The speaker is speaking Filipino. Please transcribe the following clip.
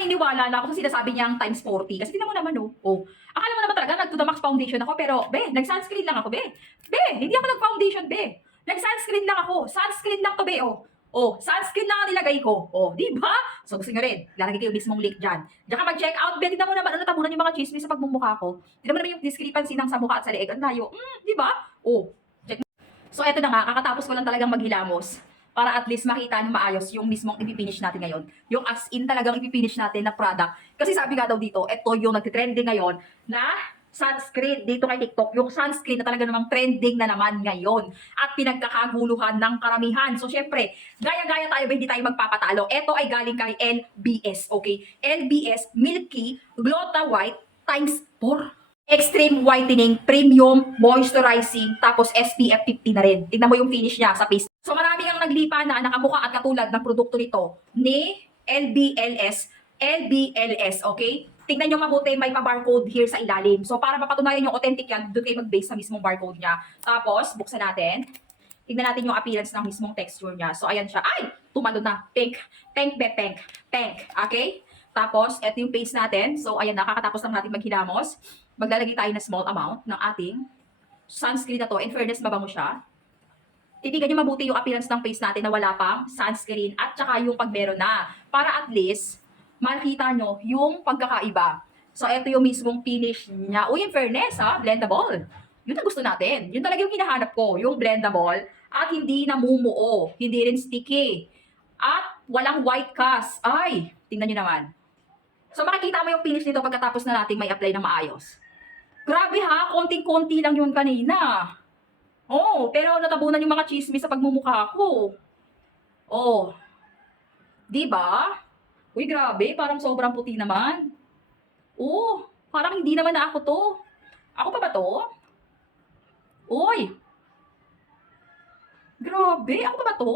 naniniwala na ako sa sinasabi niyang times 40. Kasi tingnan mo naman, oh. Oh. Akala mo naman talaga nag to the max foundation ako, pero, be, nag-sunscreen lang ako, be. Be, hindi ako nag-foundation, be. Nag-sunscreen lang ako. Sunscreen lang to, be, oh. Oh, sunscreen lang ang nilagay ko. Oh, di ba? So, gusto nyo rin, lalagay ko yung mismong link dyan. Diyan ka mag-check out, be. Tignan mo naman, ano natabunan yung mga chismis sa pagmumukha ko. Tignan mo naman yung discrepancy ng sa mukha at sa leeg. Ang layo. Di ba? Oh, check. So, eto na nga, kakatapos ko lang talagang maghilamos para at least makita nyo maayos yung mismong ipipinish natin ngayon. Yung as in talagang ipipinish natin na product. Kasi sabi nga daw dito, ito yung nagtitrending ngayon na sunscreen dito kay TikTok. Yung sunscreen na talaga namang trending na naman ngayon. At pinagkakaguluhan ng karamihan. So, syempre, gaya-gaya tayo ba hindi tayo magpapatalo. Ito ay galing kay LBS, okay? LBS Milky Glota White times 4. Extreme Whitening, Premium Moisturizing, tapos SPF 50 na rin. Tignan mo yung finish niya sa face. So marami ang naglipa na nakamukha at katulad ng produkto nito ni LBLS, okay? Tignan nyo mabuti, may pa-barcode here sa ilalim. So para mapatunayan yung authentic yan, doon kayo mag-base sa mismong barcode niya. Tapos, buksan natin. Tignan natin yung appearance ng mismong texture niya. So ayan siya. Ay! Tumalon na. Pink. Pink, pink. Pink. Okay? Tapos, eto yung paste natin. So, ayan, nakakatapos lang natin maghilamos. Maglalagay tayo na small amount ng ating sunscreen na to. In fairness, mabango siya. Titigan nyo mabuti yung appearance ng face natin na wala pang sunscreen at saka yung pag meron na. Para at least, makita nyo yung pagkakaiba. So, eto yung mismong finish niya. Uy, in fairness, ha? Blendable. Yun ang gusto natin. Yun talaga yung hinahanap ko. Yung blendable at hindi namumuo. Hindi rin sticky. At walang white cast. Ay, tingnan nyo naman. So makikita mo yung finish nito pagkatapos na natin may apply na maayos. Grabe ha, konting-konti lang yun kanina. Oh, pero natabunan yung mga chismis sa pagmumukha ko. Oh, di ba? Uy, grabe, parang sobrang puti naman. Oh, parang hindi naman na ako to. Ako pa ba to? Uy, grabe, ako pa ba to?